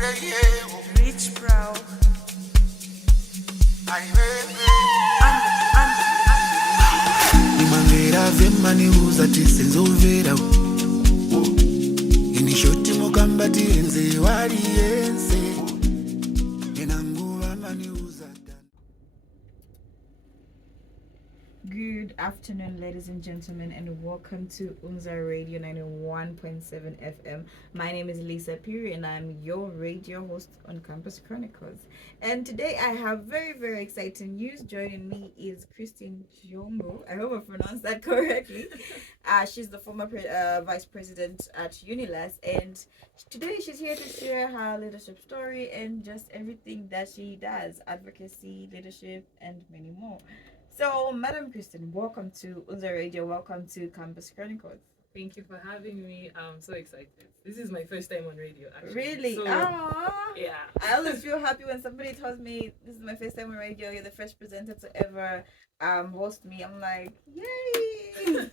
Rich bro. Imangera vemani uzati senzovera inishoti mukambati enze wari yense enanguva mani uzata. Good afternoon, ladies and gentlemen, and welcome to UNZA Radio 91.7 FM. My name is Lisa Piri, and I'm your radio host on Campus Chronicles. And today I have very, very exciting news. Joining me is Christine Choongo. I hope I pronounced that correctly. She's the former vice president at UNILAS, and today she's here to share her leadership story and just everything that she does, advocacy, leadership, and many more. So, Madam Christine, welcome to UNZA Radio. Welcome to Campus Chronicles. Thank you for having me. I'm so excited. This is my first time on radio, actually. Really? So, Aww. yeah. I always feel happy when somebody tells me this is my first time on radio. You're the first presenter to ever host me. I'm like, yay!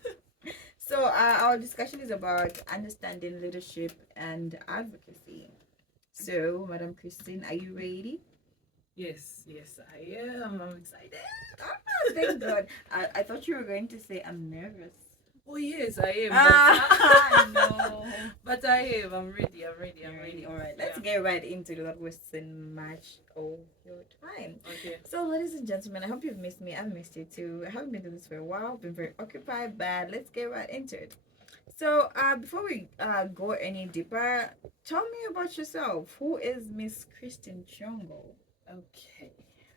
So, our discussion is about understanding leadership and advocacy. So, Madam Christine, are you ready? Yes, I am. I'm excited. Thank God. I thought you were going to say I'm nervous. Oh, yes, I am. No. But I am. I'm ready. I'm ready. All right, let's get right into it without wasting much of your time. Okay. So, ladies and gentlemen, I hope you've missed me. I've missed you too. I haven't been doing this for a while. I've been very occupied, but let's get right into it. So, before we go any deeper, tell me about yourself. Who is Miss Christine Choongo? Okay.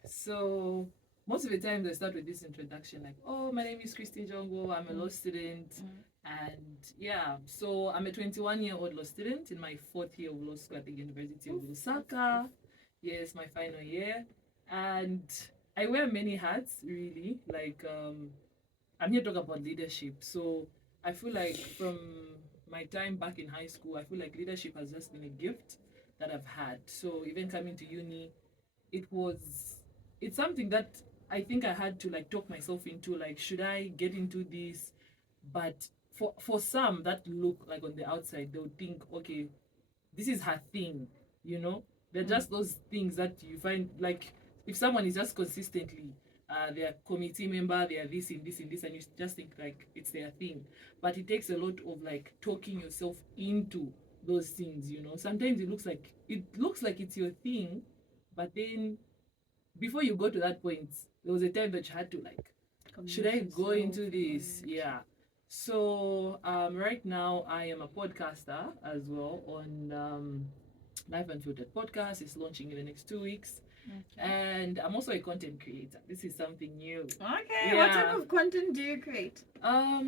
So, most of the time they start with this introduction like, oh, my name is Christine Choongo. I'm a law student. And yeah, so I'm a 21-year-old law student in my 4th year of law school at the University of Lusaka. Yes, my final year. And I wear many hats, really. Like, I'm here to talk about leadership. So I feel like from my time back in high school, I feel like leadership has just been a gift that I've had. So even coming to uni, it's something that I think I had to like talk myself into, like, should I get into this? But for some that look like on the outside, they'll think, okay, this is her thing, you know? They're just those things that you find, like, if someone is just consistently they're committee member, they are this in this, and you just think like it's their thing. But it takes a lot of like talking yourself into those things, you know? Sometimes it looks like it's your thing, but then before you go to that point, there was a time that you had to like, should I go into this? Yeah. So right now I am a podcaster as well on Life Unfiltered Podcast. It's launching in the next 2 weeks. Okay. And I'm also a content creator. This is something new. Okay. Yeah. What type of content do you create?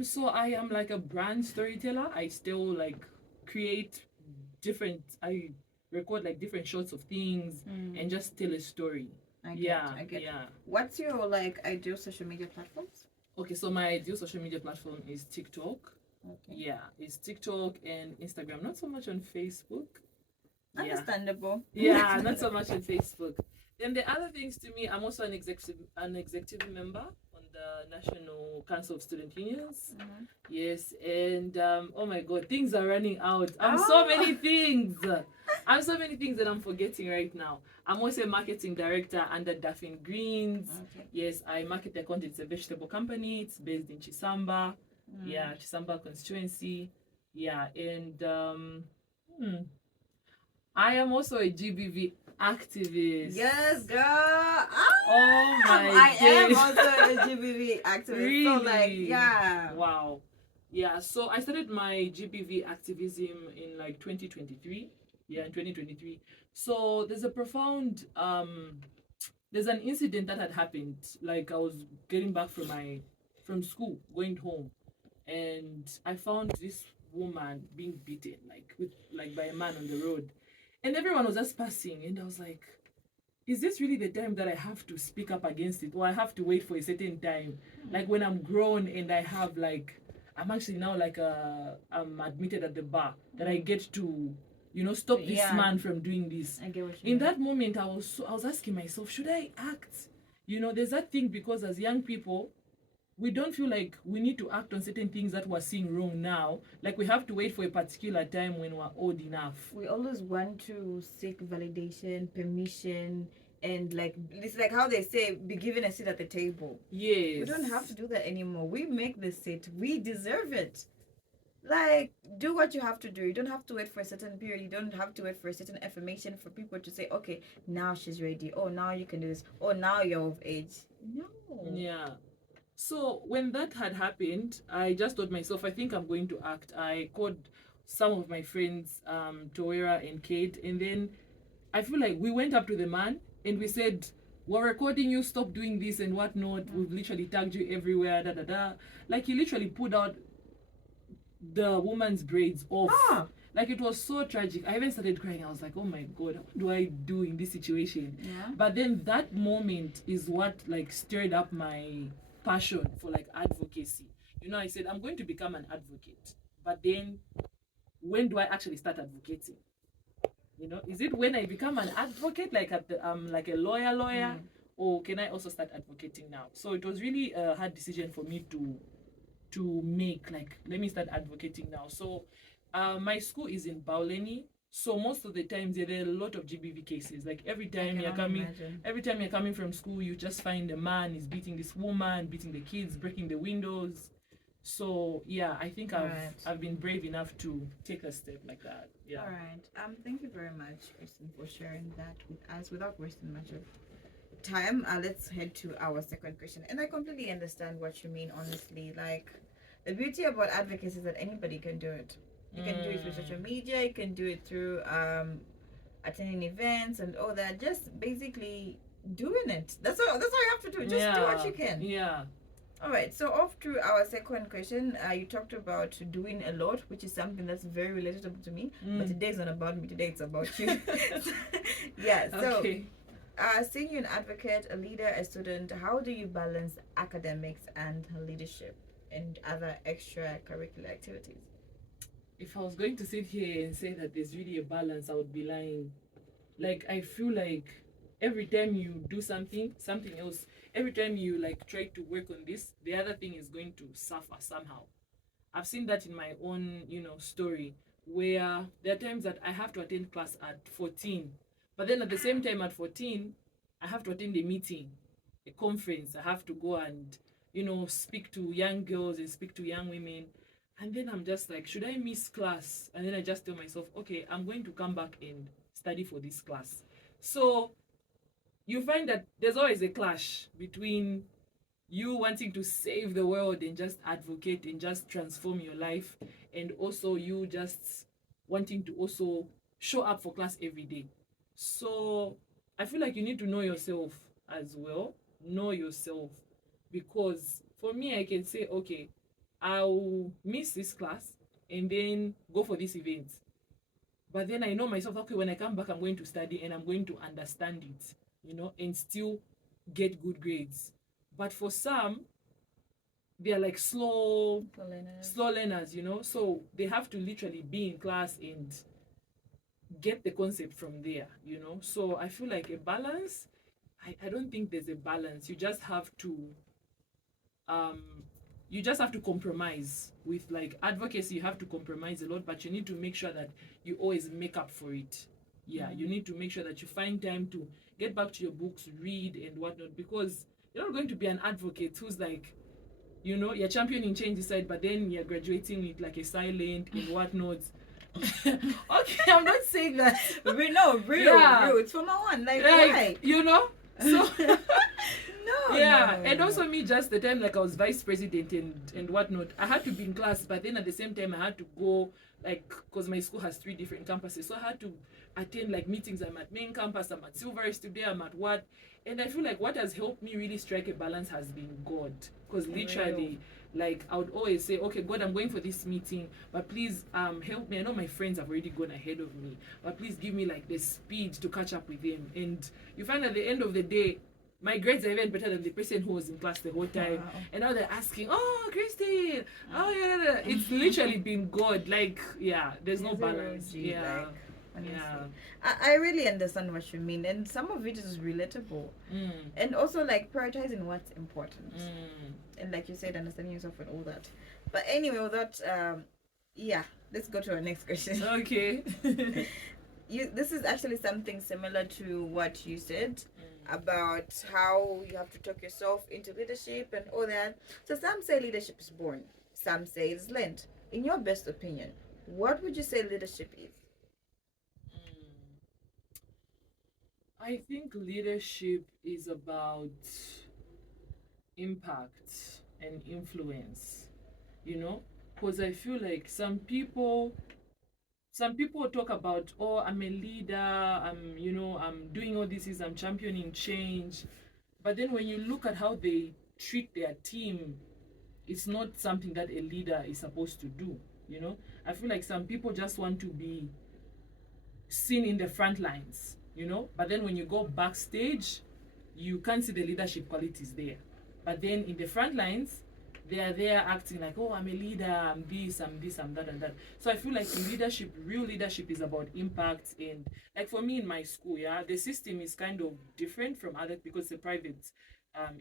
So I am like a brand storyteller. I still like create I record like different shots of things and just tell a story. I get. What's your like ideal social media platforms? Okay, so my ideal social media platform is TikTok. Okay. Yeah, it's TikTok and Instagram. Not so much on Facebook. Understandable. Yeah, not so much on Facebook. Then the other things to me, I'm also an executive member on the National Council of Student Unions. Yes, and oh my God, things are running out. So many things. So many things that I'm forgetting right now. I'm also a marketing director under Daphne Greens. Okay. Yes, I market their content. It's a vegetable company. It's based in Chisamba. Yeah, Chisamba constituency. Yeah, and I am also a GBV activist. Yes, girl. Oh my God. I am also a GBV activist. Really? So like, yeah. Wow. Yeah, so I started my GBV activism in like 2023. Yeah, in 2023. So there's a profound there's an incident that had happened. Like I was getting back from school, going home, and I found this woman being beaten by a man on the road. And everyone was just passing, and I was like, is this really the time that I have to speak up against it, or I have to wait for a certain time? Like when I'm grown and I have like, I'm actually now like I'm admitted at the bar, that I get to, you know, stop this man from doing this. I get what you mean. In that moment, I was asking myself, should I act? You know, there's that thing, because as young people, we don't feel like we need to act on certain things that we're seeing wrong now. Like we have to wait for a particular time when we're old enough. We always want to seek validation, permission, and like it's like how they say, be given a seat at the table. Yes. We don't have to do that anymore. We make the seat. We deserve it. Like, do what you have to do. You don't have to wait for a certain period. You don't have to wait for a certain affirmation for people to say, okay, now she's ready. Oh, now you can do this. Oh, now you're of age. No. Yeah. So when that had happened, I just told myself, I think I'm going to act. I called some of my friends, Toera and Kate, and then I feel like we went up to the man and we said, we're recording you, stop doing this and whatnot. We've literally tagged you everywhere, da da da. Like he literally pulled out the woman's braids off. Like it was so tragic. I even started crying. I was like, oh my god, what do I do in this situation? Yeah. But then that moment is what like stirred up my passion for like advocacy. You know, I said I'm going to become an advocate, but then when do I actually start advocating? You know, is it when I become an advocate, like at the like a lawyer, or can I also start advocating now? So it was really a hard decision for me to make. Like, let me start advocating now. So my school is in Bauleni. So most of the times there are a lot of GBV cases. Like every time you're coming from school, you just find a man is beating this woman, beating the kids, breaking the windows. So yeah, I think I've been brave enough to take a step like that. Yeah. All right. Thank you very much, Christine, for sharing that with us. Without wasting much of time, let's head to our second question. And I completely understand what you mean, honestly. Like, the beauty about advocacy is that anybody can do it. You can do it through social media. You can do it through attending events and all that. Just basically doing it. That's all you have to do. Just do what you can. Yeah. All right. So off to our second question. You talked about doing a lot, which is something that's very relatable to me. But today is not about me. Today it's about you. Yeah. So, okay. Seeing you an advocate, a leader, a student, how do you balance academics and leadership and other extracurricular activities? If I was going to sit here and say that there's really a balance, I would be lying. Like, I feel like every time you do something else, every time you like try to work on this, the other thing is going to suffer somehow. I've seen that in my own, story, where there are times that I have to attend class at 14, but then at the same time at 14, I have to attend a meeting, a conference. I have to go and, speak to young girls and speak to young women. And then I'm just like, should I miss class? And then I just tell myself, okay, I'm going to come back and study for this class. So you find that there's always a clash between you wanting to save the world and just advocate and just transform your life, and also you just wanting to also show up for class every day. So I feel like you need to know yourself as well. Know yourself. Because for me, I can say, okay, I'll miss this class and then go for this event. But then I know myself, okay, when I come back, I'm going to study and I'm going to understand it, and still get good grades. But for some, they are like slow learners, so they have to literally be in class and get the concept from there, So I feel like a balance, I don't think there's a balance. You just have to compromise. With like advocacy, you have to compromise a lot, but you need to make sure that you always make up for it. You need to make sure that you find time to get back to your books, read and whatnot, because you're not going to be an advocate who's like, you're championing change aside, but then you're graduating with like a silent and whatnot. Okay, I'm not saying that. Real. It's from my one. Like why? So No. And also me, just the time like I was vice president and whatnot, I had to be in class, but then at the same time I had to go, like, because my school has 3 different campuses, so I had to attend like meetings. I'm at main campus, I'm at Silverest today, I'm at what, and I feel like what has helped me really strike a balance has been God, because literally, like, I would always say, okay, God, I'm going for this meeting, but please help me. I know my friends have already gone ahead of me, but please give me like the speed to catch up with them. And you find at the end of the day, my grades are even better than the person who was in class the whole time. Wow. And now they're asking, oh, Christine, oh, yeah. It's literally been God. Like, there's no balance. Like, honestly. Yeah. I really understand what you mean, and some of it is relatable. And also, like, prioritizing what's important. And like you said, understanding yourself and all that. But anyway, without, yeah, let's go to our next question. Okay. This is actually something similar to what you said about how you have to talk yourself into leadership and all that. So some say leadership is born, some say it's learned. In your best opinion, what would you say leadership is? I think leadership is about impact and influence, you know, because I feel like some people talk about, oh, I'm a leader, I'm doing all this, I'm championing change, but then when you look at how they treat their team, it's not something that a leader is supposed to do, you know. I feel like some people just want to be seen in the front lines, you know, but then when you go backstage, you can't see the leadership qualities there. But then in the front lines, they are there acting like, oh, I'm a leader, I'm this, I'm that, and that. So I feel like real leadership is about impact. And like for me in my school, yeah, the system is kind of different from other because it's a private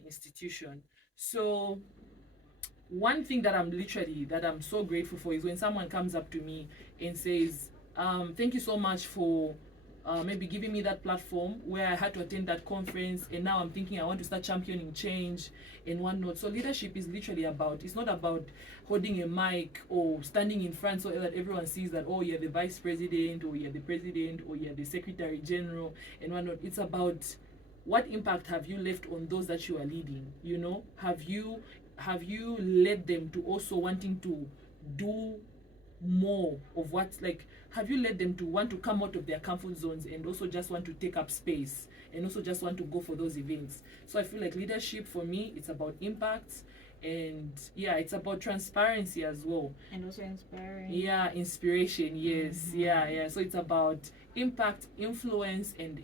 institution. So one thing that I'm so grateful for is when someone comes up to me and says, thank you so much for maybe giving me that platform where I had to attend that conference, and now I'm thinking I want to start championing change and whatnot. So leadership is literally it's not about holding a mic or standing in front so that everyone sees that, oh, you're the vice president, or you're the president, or you're the secretary general and whatnot. It's about what impact have you left on those that you are leading, you know. Have you led them to also wanting to do more of what, like, have you led them to want to come out of their comfort zones and also just want to take up space and also just want to go for those events? So I feel like leadership for me, it's about impact, and yeah, it's about transparency as well, And also inspiring. yeah, inspiration, yes. Yeah, so it's about impact, influence, and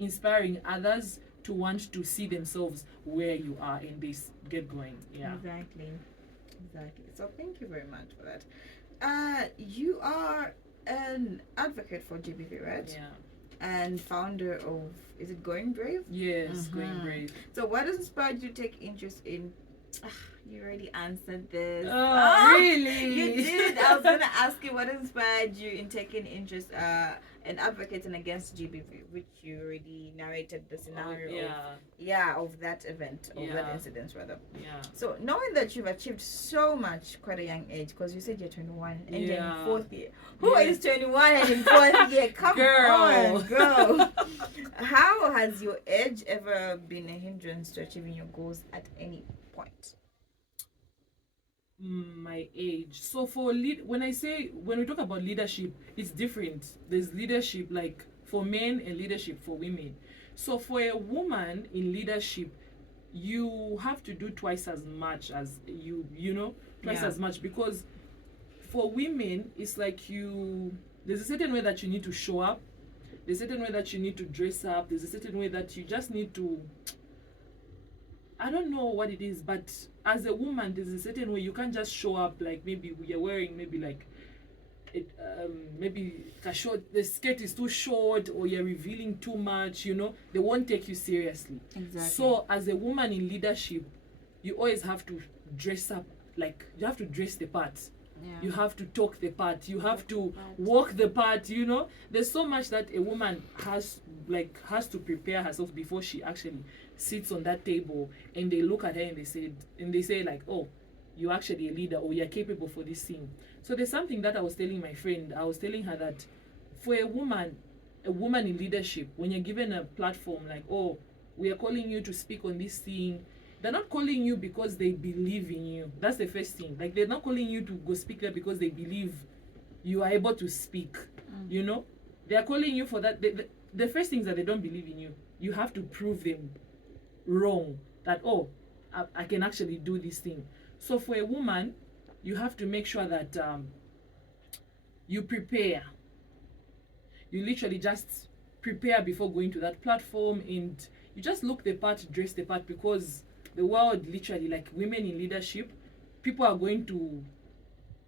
inspiring others to want to see themselves where you are and they get going. Yeah. Exactly. So thank you very much for that. You are an advocate for GBV, right? Yeah. And founder of, is it Going Brave? Yes, Going Brave. So what has inspired you to take interest in? You already answered this. Oh, really? You did. I was gonna ask you what inspired you in taking interest in advocating against GBV, which you already narrated the scenario of that event, of that incident rather. Yeah. So knowing that you've achieved so much quite a young age, because you said you're 21 and you're in fourth year. Who is 21 and in fourth year? Come on, girl. How has your age ever been a hindrance to achieving your goals at any point? My age. So when we talk about leadership, it's different. There's leadership like for men and leadership for women. So for a woman in leadership, you have to do twice as much as twice as much, because for women it's like there's a certain way that you need to show up, there's a certain way that you need to dress up, there's a certain way that you just need to, I don't know what it is, but as a woman, there's a certain way you can't just show up like maybe you're wearing maybe like maybe the skirt is too short, or you're revealing too much, they won't take you seriously. Exactly. So as a woman in leadership, you always have to dress up, like you have to dress the part. Yeah. You have to talk the part, you have to walk the part, there's so much that a woman has to prepare herself before she actually sits on that table, and they look at her and they say like, oh, you're actually a leader, or you're capable for this thing. So there's something that I was telling my friend. I was telling her that for a woman in leadership, when you're given a platform like, oh, we are calling you to speak on this thing, they're not calling you because they believe in you. That's the first thing. Like, they're not calling you to go speak there because they believe you are able to speak. They are calling you for that. The first thing is that they don't believe in you. You have to prove them wrong, that, oh, I can actually do this thing. So for a woman, you have to make sure that you prepare. You literally just prepare before going to that platform, and you just look the part, dress the part, because the world literally, like women in leadership, people are going to,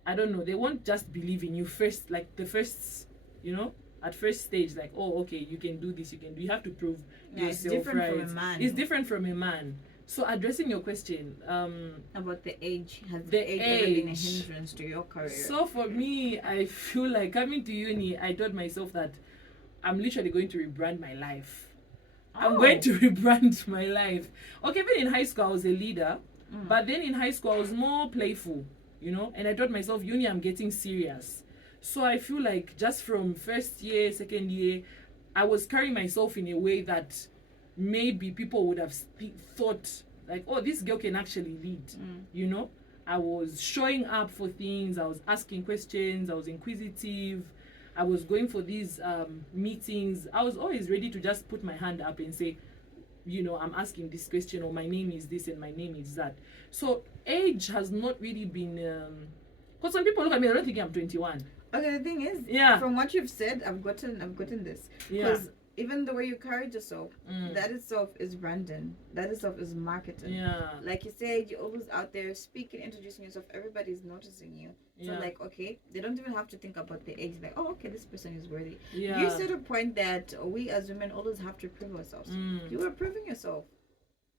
I don't know, they won't just believe in you first, like the first you know, at first stage, like, oh, okay, you can do this, you have to prove It's yourself, different right? from a man. It's different from a man. So addressing your question, About the age, has the the age ever been a age. hindrance to your career? So for me, I feel like coming to uni, I told myself that I'm literally going to rebrand my life. I'm going to rebrand my life. Okay, even in high school, I was a leader, but then in high school, I was more playful, you know, and I told myself, uni, I'm getting serious. So I feel like just from first year, second year, I was carrying myself in a way that maybe people would have thought, like, oh, this girl can actually lead, you know. I was showing up for things, I was asking questions, I was inquisitive, I was going for these meetings. I was always ready to just put my hand up and say, you know, I'm asking this question, or my name is this and my name is that. So age has not really been, because when people look at me, I don't think I'm 21. Okay, the thing is, Yeah. from what you've said, I've gotten this. Yeah. Because even the way you carried yourself, that itself is branding. That itself is marketing. Yeah. Like you said, you're always out there speaking, introducing yourself. Everybody's noticing you. So Yeah. like, okay, they don't even have to think about the age. Like, oh, okay, this person is worthy. Yeah. You said a point that we as women always have to prove ourselves. You were proving yourself.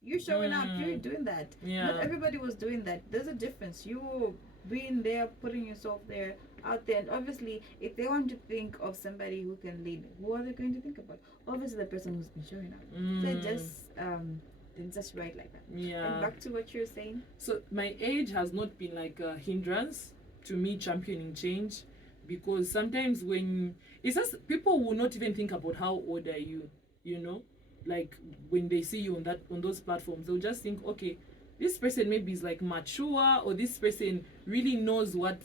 You're showing up. You're doing that. Yeah. Not everybody was doing that. There's a difference. You were being there, putting yourself there, out there, and obviously, if they want to think of somebody who can lead, who are they going to think about? Obviously, the person who's been showing up. They just write like that. Yeah. And back to what you're saying. So my age has not been like a hindrance to me championing change, because sometimes when it's just, people will not even think about how old are you, you know, like when they see you on those platforms, they'll just think, okay, this person maybe is like mature, or this person really knows what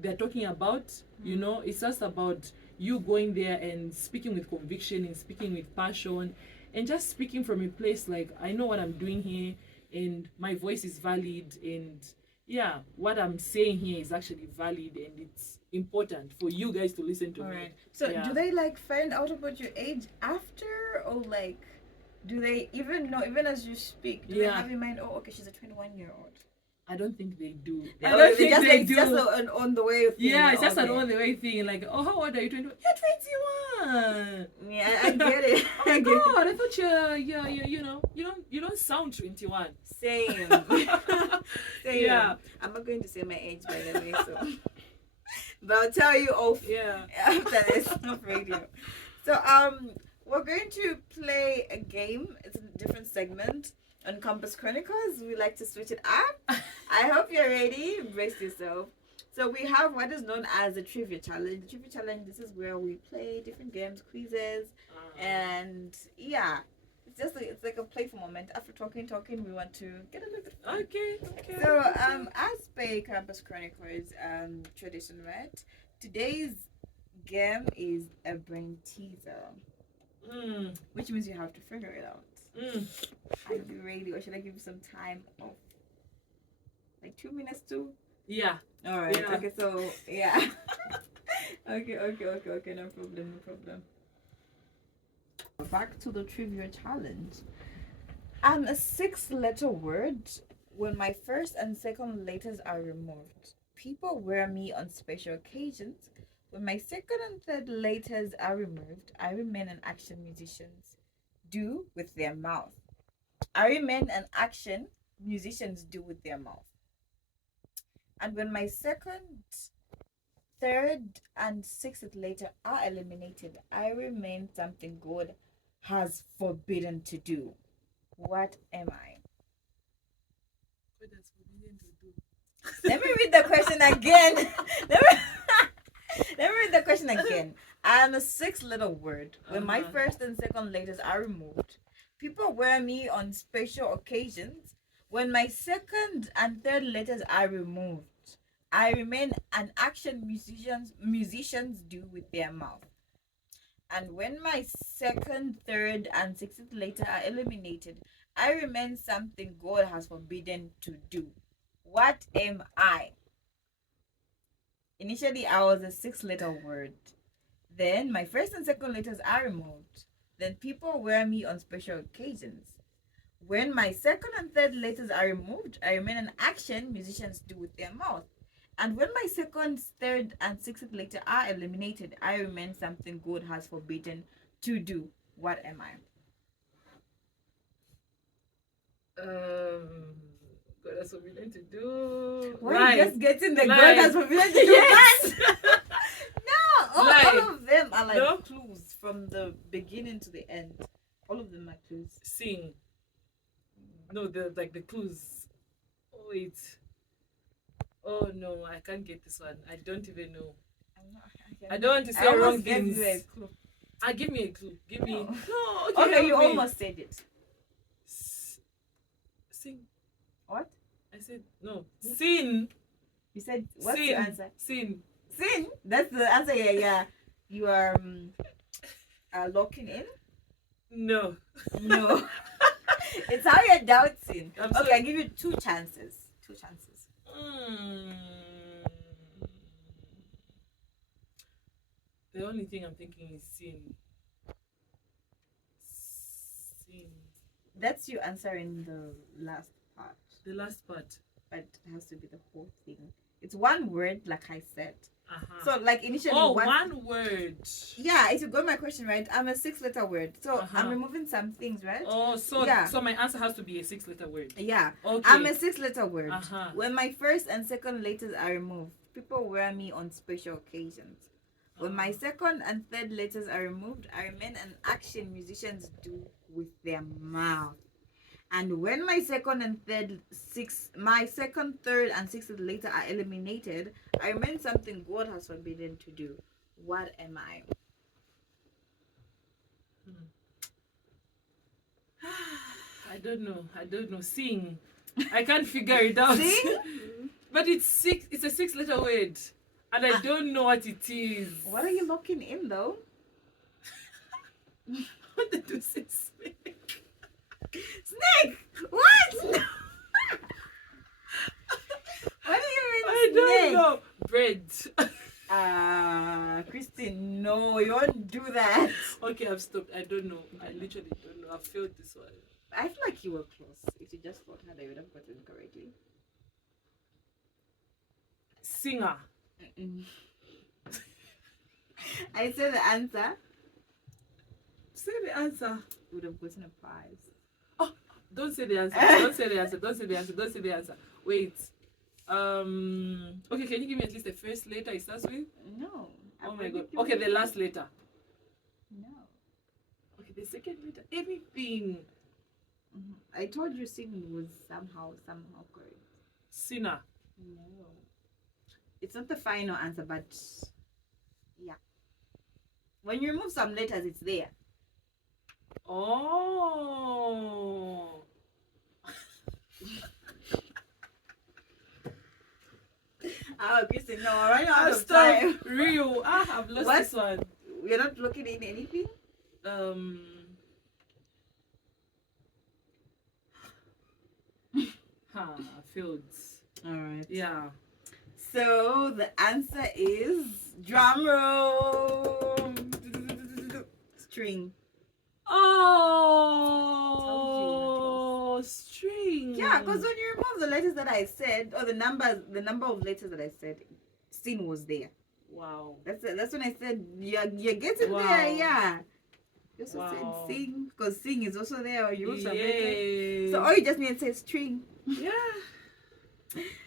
they're talking about. You know, it's just about you going there and speaking with conviction and speaking with passion and just speaking from a place like, I know what I'm doing here and my voice is valid, and yeah, what I'm saying here is actually valid, and it's important for you guys to listen to me. Right. So Yeah. do they like find out about your age after, or like do they even know, even as you speak, do they Yeah. have in mind, oh, okay, she's a 21-year-old? I don't think they do. Oh, I don't think just they like, do. just an on the way thing. Yeah, it's just an Okay. on the way thing. Like, oh, how old are you? 21? You're 21. Yeah, I get it. Oh my I get it. god, I thought you know, you don't sound 21. Same. Same. Yeah. I'm not going to say my age, by the way, so. But I'll tell you off Yeah. after this off radio. So we're going to play a game. It's a different segment on Campus Chronicles. We like to switch it up. I hope you're ready. Brace yourself. So we have what is known as the trivia challenge. The trivia challenge, this is where we play different games, quizzes, and yeah, it's like a playful moment. After talking, we want to get a little bit fun. Okay. So as per Campus Chronicles tradition, right? Today's game is a brain teaser, which means you have to figure it out. Are you ready, or should I give you some time off? Like 2 minutes too? Yeah. All right. Yeah. Okay. So yeah. Okay. No problem. Back to the trivia challenge. A 6-letter word. When my first and second letters are removed, people wear me on special occasions. When my second and third letters are removed, I remain an action musicians do with their mouth. I remain an action musicians do with their mouth. And when my second, third, and sixth letter are eliminated, I remain something God has forbidden to do. What am I? Let me read the question again. Let me read the question again. I am a 6-letter word. When my first and second letters are removed, people wear me on special occasions. When my second and third letters are removed, I remain an action musicians do with their mouth. And when my second, third, and sixth letter are eliminated, I remain something God has forbidden to do. What am I? Initially, I was a 6-letter word. Then my first and second letters are removed. Then people wear me on special occasions. When my second and third letters are removed, I remain an action musicians do with their mouth. And when my second, third, and sixth letter are eliminated, I remain something God has forbidden to do. What am I? God has forbidden to do. Why are you just getting the God Lie. has forbidden to do Yes. that? No, Lie. all of them are like No? clues from the beginning to the end. All of them are clues. Sing. No, the clues. Oh wait. Oh no, I can't get this one. I don't even know. I don't want to say wrong almost gave things. you a clue. Give me a clue. Give me. No. No. Okay, you help me. almost said it. Sing. What? I said no. Sin. You said what's Sin. your answer? Sin. Sin. That's the answer. Yeah. You are locking in. No. No. It's how you're doubting. I'm Okay, sorry. I give you two chances. Two chances. The only thing I'm thinking is sin. Sin. That's you answering the last part. The last part. But it has to be the whole thing. It's one word, like I said. Uh-huh. So, like initially, one word. Yeah, if you got my question right, I'm a 6-letter word. So Uh-huh. I'm removing some things, right? Oh, so Yeah. so my answer has to be a 6-letter word. Yeah. Okay. I'm a 6-letter word. Uh-huh. When my first and second letters are removed, people wear me on special occasions. When my second and third letters are removed, I remain an action musicians do with their mouth. And when my second, third, and sixth letter are eliminated, I remain something God has forbidden to do. What am I? I don't know. Sing. I can't figure it out. Sing? But it's a 6-letter word. And I don't know what it is. What are you locking in though? What did you say? Snake? Snake! What? What do you mean I snake? don't know. Bread. Christine, no, you won't do that. Okay, I've stopped. I don't know. I literally don't know. I've failed this one. I feel like you were close. If you just thought harder, you would have gotten it correctly. Singer. I said the answer. Say the answer. You would have gotten a prize. Oh, don't say the answer. Don't say the answer. Don't say the answer. Don't say the answer. Wait. Okay, can you give me at least the first letter it starts with? No. Oh my god. Okay, the last letter. No. Okay, the second letter. Anything. I told you singing was somehow correct. Sinner. No. It's not the final answer, but yeah. When you remove some letters, it's there. Oh. Oh, Christine, no, I'm running out I'll of stop. time. Real. I've lost What? this one. We're not looking in anything? Failed. Alright. Yeah. So the answer is drum roll. String. Oh, string. Yeah, because when you remove the letters that I said, or the number of letters that I said, sin was there. Wow. That's when I said you're getting Wow. there. Yeah. You also Wow. said sing, because sing is also there. Or you also Yay. so all you just need to say is string. Yeah.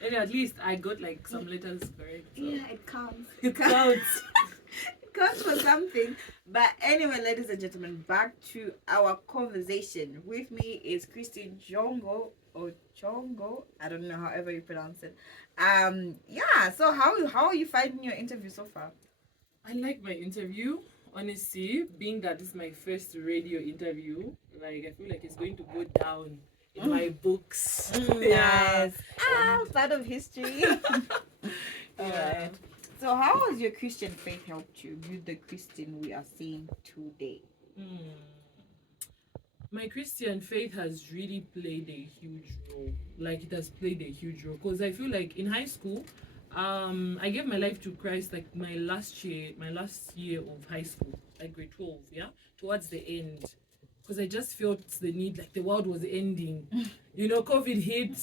And at least I got like some letters correct. So. Yeah, it counts. It counts. It counts for something. But anyway, ladies and gentlemen, back to our conversation. With me is Christine Choongo or Choongo. I don't know however you pronounce it. Yeah, so how are you finding your interview so far? I like my interview. Honestly, being that this is my first radio interview, like I feel like it's going to go down in my books. Yes. Part of history. Yeah. So how has your Christian faith helped you build the Christian we are seeing today? My Christian faith has really played a huge role. Like it has played a huge role because I feel like in high school, I gave my life to Christ like my last year of high school, like grade 12, yeah, towards the end, because I just felt the need, like the world was ending. You know, COVID hit,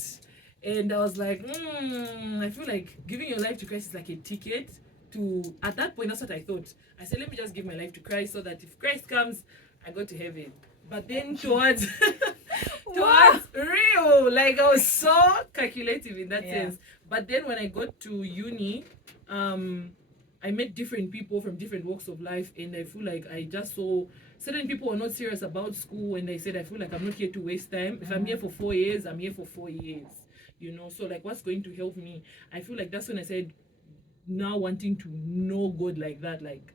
And I was like, I feel like giving your life to Christ is like a ticket to, at that point, that's what I thought. I said, let me just give my life to Christ so that if Christ comes, I go to heaven. But then towards real, like I was so calculative in that sense. But then when I got to uni, I met different people from different walks of life, and I feel like I just saw certain people were not serious about school, and they said, I feel like I'm not here to waste time. If I'm here for 4 years, I'm here for 4 years. You know, so like what's going to help me? I feel like that's when I said, now wanting to know God like that, like,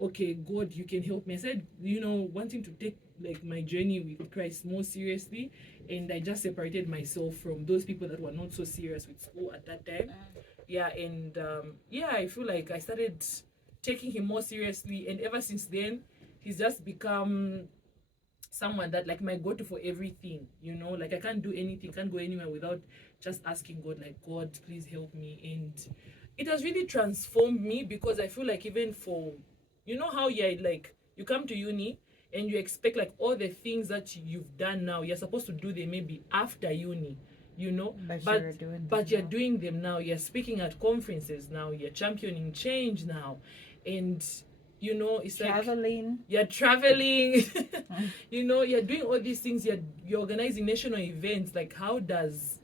okay, God, you can help me. I said, you know, wanting to take like my journey with Christ more seriously, and I just separated myself from those people that were not so serious with school at that time. Yeah, and I feel like I started taking him more seriously, and ever since then, he's just become someone that like my go-to for everything. You know, like I can't do anything, can't go anywhere without just asking God, like, God, please help me. And it has really transformed me, because I feel like even for, you know how you're like, you come to uni and you expect like all the things that you've done now, you're supposed to do them maybe after uni, you know, but you're doing them now. You're speaking at conferences now, you're championing change now, and you know, it's traveling. Like you're traveling. You know, you're doing all these things, you're organizing national events. Like how does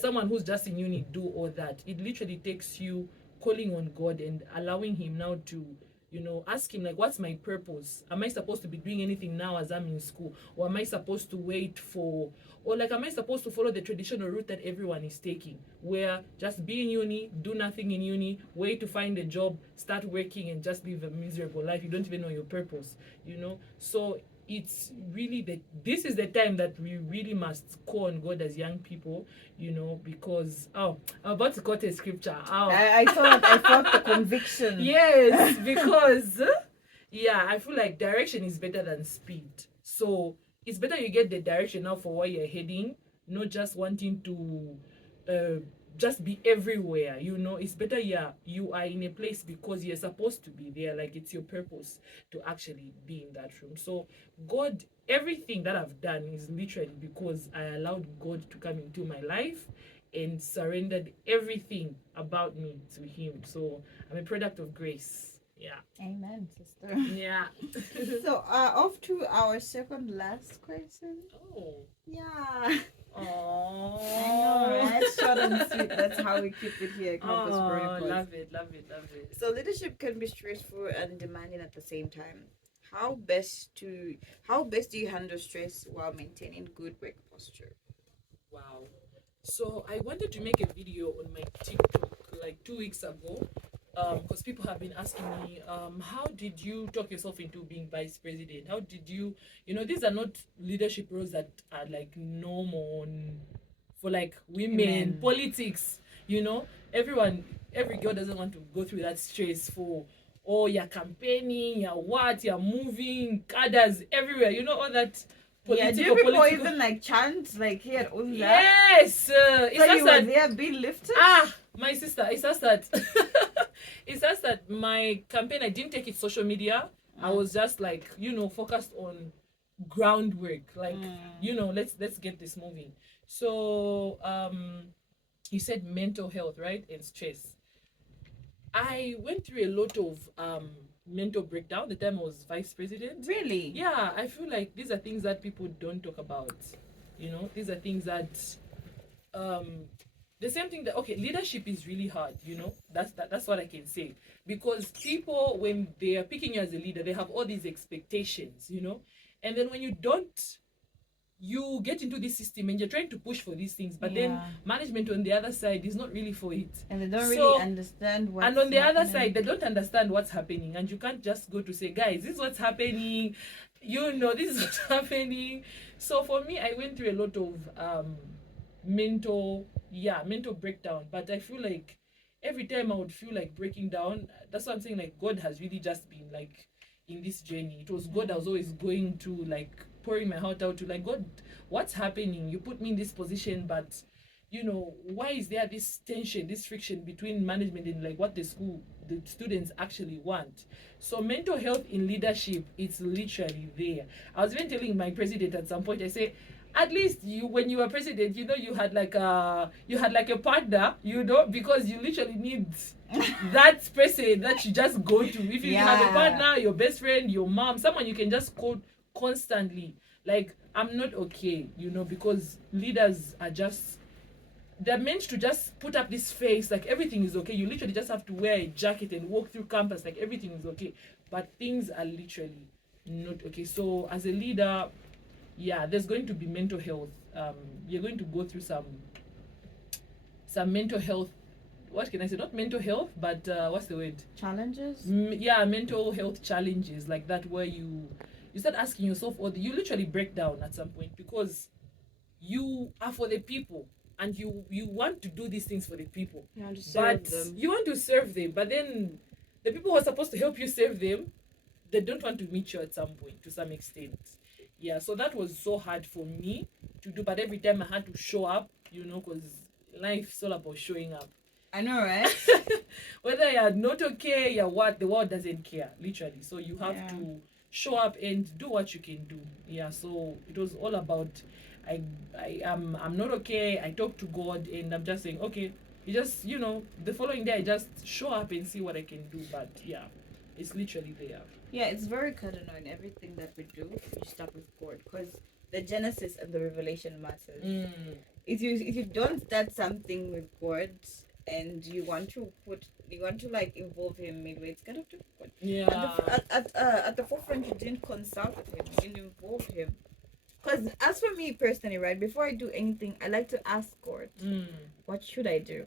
someone who's just in uni do all that? It literally takes you calling on God and allowing him now to, you know, ask him like, what's my purpose? Am I supposed to be doing anything now as I'm in school, or am I supposed to wait for, or like am I supposed to follow the traditional route that everyone is taking, where just be in uni, do nothing in uni, wait to find a job, start working, and just live a miserable life? You don't even know your purpose, you know. So it's really this is the time that we really must call on God as young people, you know, because I'm about to quote a scripture. I felt the conviction. Yes, because I feel like direction is better than speed. So it's better you get the direction now for where you're heading, not just wanting to just be everywhere. You know, it's better you are in a place because you're supposed to be there, like it's your purpose to actually be in that room. So God, everything that I've done is literally because I allowed God to come into my life and surrendered everything about me to him. So I'm a product of grace. Yeah. Amen, sister. Yeah. So off to our second last question. Oh. Yeah. Oh, I know, right? Short and sweet. That's how we keep it here at Campus Chronicles. Love it. So leadership can be stressful and demanding at the same time. How best do you handle stress while maintaining good work posture? Wow. So I wanted to make a video on my TikTok like 2 weeks ago, because people have been asking me, how did you talk yourself into being vice president? How did you, these are not leadership roles that are like normal for like women. Politics, every girl doesn't want to go through that stress for, you're campaigning, you're moving, cadres everywhere, all that. Do people even like chant like here at UNZA? Yes, it's so you were there being lifted. My sister, it's just that it's just that my campaign, I didn't take it social media. I was just like, focused on groundwork, like let's get this moving. So you said mental health, right, and stress. I went through a lot of mental breakdown the time I was vice president. Really? Yeah, I feel like these are things that people don't talk about. These are things that the same thing that leadership is really hard. That's what I can say, because people, when they are picking you as a leader, they have all these expectations, and then when you don't, you get into this system and you're trying to push for these things, but then management on the other side is not really for it, and they don't really understand what's and on the happening. other side they don't understand what's happening, and you can't just go to say, guys, this is what's happening, this is what's happening. So for me, I went through a lot of mental breakdown, but I feel like every time I would feel like breaking down, that's what I'm saying, like God has really just been like in this journey. It was God I was always going to, like pouring my heart out to, like, God, what's happening? You put me in this position, but why is there this tension, this friction between management and like what the students actually want? So mental health in leadership, it's literally there. I was even telling my president at some point, I say, at least you, when you were president, you had like a partner, because you literally need that person that you just go to. If you have a partner, your best friend, your mom, someone you can just call constantly. Like, I'm not okay, because leaders are just, they're meant to just put up this face like everything is okay. You literally just have to wear a jacket and walk through campus like everything is okay, but things are literally not okay. So as a leader, yeah, there's going to be mental health. You're going to go through some mental health, what can I say, not mental health, but what's the word, Challenges. yeah, mental health challenges like that, where you start asking yourself, or you literally break down at some point, because you are for the people, and you want to do these things for the people. You want to serve But them. you want to serve them, but then the people who are supposed to help you serve them, they don't want to meet you at some point, to some extent. Yeah, so that was so hard for me to do, but every time I had to show up, because life's all about showing up. I know, right? Whether you're not okay, you're what, the world doesn't care, literally. So you have to show up and do what you can do. Yeah, so it was all about, I'm not okay. I talk to God, and I'm just saying, okay, you just, the following day I just show up and see what I can do. But yeah, it's literally there. Yeah, it's very cardinal in everything that we do. You start with God, because the genesis and the revelation matters. If you don't start something with God, and you want to like involve him midway, it's kind of difficult. Yeah. At the forefront, you didn't consult with him, you didn't involve him. Because as for me personally, right, before I do anything, I like to ask God, what should I do?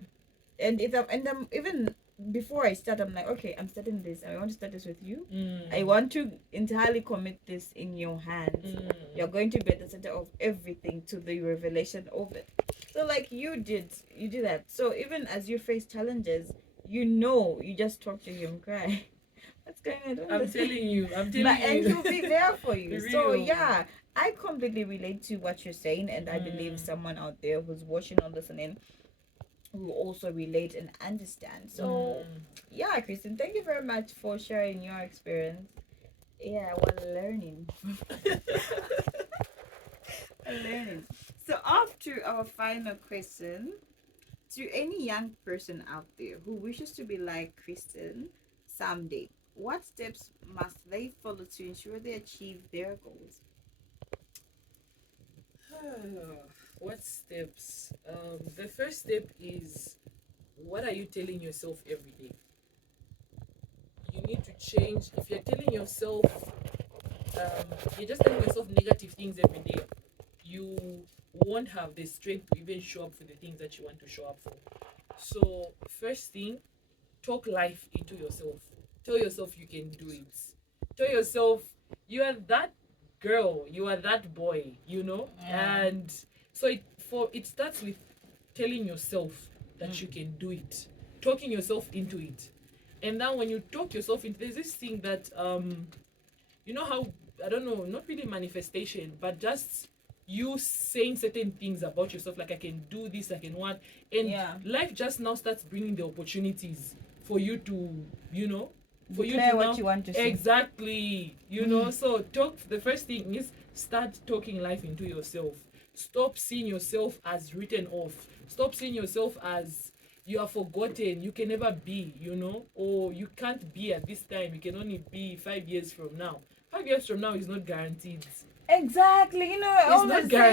And I'm even before I start, I'm like, okay, I'm starting this, and I want to start this with you. I want to entirely commit this in your hands. You're going to be at the center of everything, to the revelation of it. So like you did that. So even as you face challenges, you just talk to him, cry. What's going on? I'm telling you. And he'll be there for you. So Real. yeah, I completely relate to what you're saying, and I believe someone out there who's watching or listening will also relate and understand. So yeah, Kristen, thank you very much for sharing your experience. Yeah, we're learning. Learning. So after our final question, to any young person out there who wishes to be like Kristen someday, what steps must they follow to ensure they achieve their goals? What steps? The first step is, what are you telling yourself every day? You need to change. If you're telling yourself, you're just telling yourself negative things every day, you won't have the strength to even show up for the things that you want to show up for. So first thing, talk life into yourself. Tell yourself you can do it. Tell yourself you are that girl, you are that boy, and so it starts with telling yourself that you can do it, talking yourself into it. And now when you talk yourself into, there's this thing that how, I don't know, not really manifestation, but just you saying certain things about yourself, like I can do this, I can what, and life just now starts bringing the opportunities for you to, for you to what you want to see. Exactly, So the first thing is, start talking life into yourself. Stop seeing yourself as written off. Stop seeing yourself as you are forgotten, you can never be, or you can't be at this time, you can only be 5 years from now. 5 years from now is not guaranteed. Exactly. I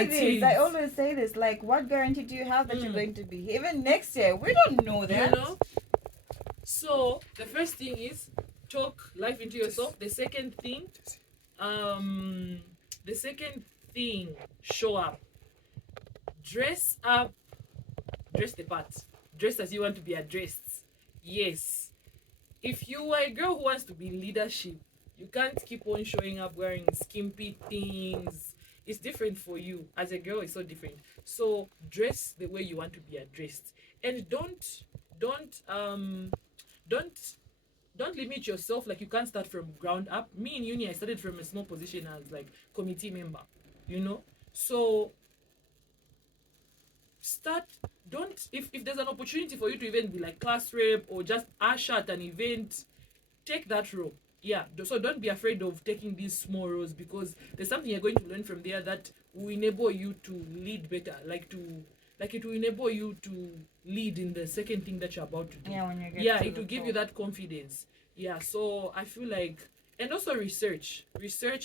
It's always say this. Like, what guarantee do you have that you're going to be here? Even next year, we don't know that. So the first thing is, talk life into yourself. The second thing, show up. Dress up. Dress the part. Dress as you want to be addressed. Yes. If you are a girl who wants to be leadership, you can't keep on showing up wearing skimpy things. It's different for you. As a girl, it's so different. So dress the way you want to be addressed. And don't limit yourself. Like, you can't start from ground up. Me in uni, I started from a small position as like committee member, So start. Don't, if there's an opportunity for you to even be like class rep or just usher at an event, take that role. So don't be afraid of taking these small roles, because there's something you're going to learn from there that will enable you to lead better, like it will enable you to lead in the second thing that you're about to do. Yeah, when you get Yeah, to it will the give you top. that confidence. Yeah, so I feel like, and also research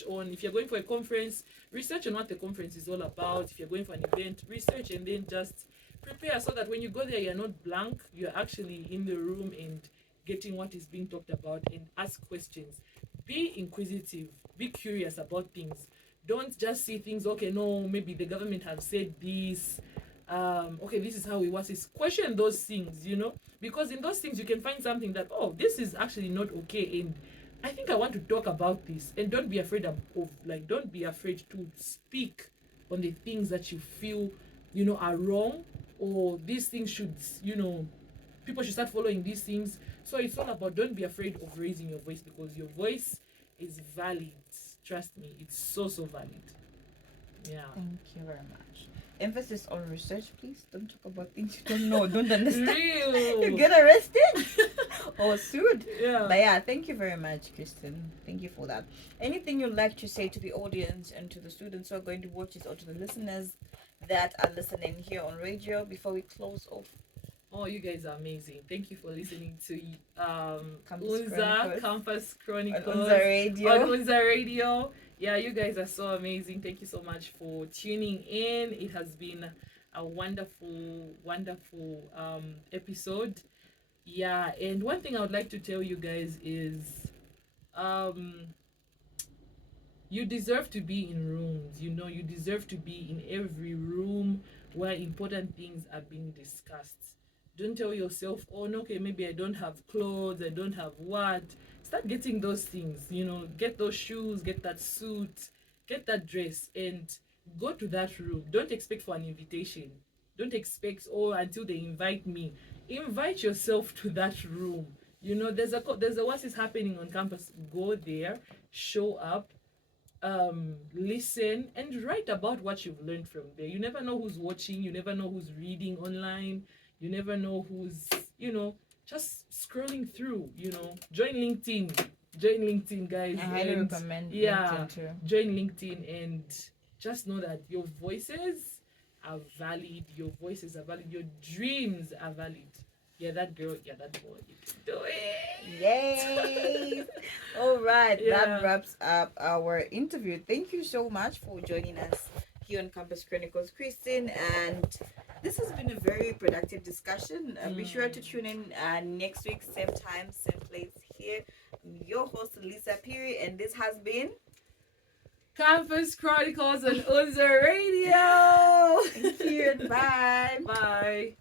on, if you're going for a conference, research on what the conference is all about. If you're going for an event, research, and then just prepare, so that when you go there, you're not blank, you're actually in the room and getting what is being talked about, and ask questions. Be inquisitive, be curious about things. Don't just see things, okay, no, maybe the government have said this, okay, this is how it was. Is question those things, because in those things you can find something that, oh, this is actually not okay, and I think I want to talk about this. And don't be afraid don't be afraid to speak on the things that you feel are wrong, or these things should, people should start following these things. So it's all about, don't be afraid of raising your voice, because your voice is valid. Trust me, it's so valid. Yeah. Thank you very much. Emphasis on research, please. Don't talk about things you don't know, don't understand. Real. You get arrested or sued. Yeah. But yeah, thank you very much, Kristen. Thank you for that. Anything you'd like to say to the audience and to the students who are going to watch this, or to the listeners that are listening here on radio, before we close off? Oh, you guys are amazing. Thank you for listening to Campus UNZA Chronicles. Campus Chronicles On UNZA Radio. On UNZA Radio. Yeah, you guys are so amazing. Thank you so much for tuning in. It has been a wonderful episode. Yeah, and one thing I would like to tell you guys is, you deserve to be in rooms. You deserve to be in every room where important things are being discussed. Don't tell yourself, oh, no, okay, maybe I don't have clothes, I don't have what. Start getting those things. Get those shoes, get that suit, get that dress, and go to that room. Don't expect for an invitation. Don't expect, oh, until they invite me. Invite yourself to that room. There's a what is happening on campus. Go there, show up, listen, and write about what you've learned from there. You never know who's watching, you never know who's reading online, you never know who's just scrolling through. Join LinkedIn, guys. I highly recommend LinkedIn too. Join LinkedIn, and just know that your voices are valid, your dreams are valid. Yeah, that girl, yeah, that boy, you can do it. Yay! All right, Yeah. that wraps up our interview. Thank you so much for joining us here on Campus Chronicles, Christine. And this has been a very productive discussion. Be sure to tune in next week, same time, same place here. I'm your host, Lisa Piri, and this has been Campus Chronicles on UNZA Radio. Thank you and bye. Bye.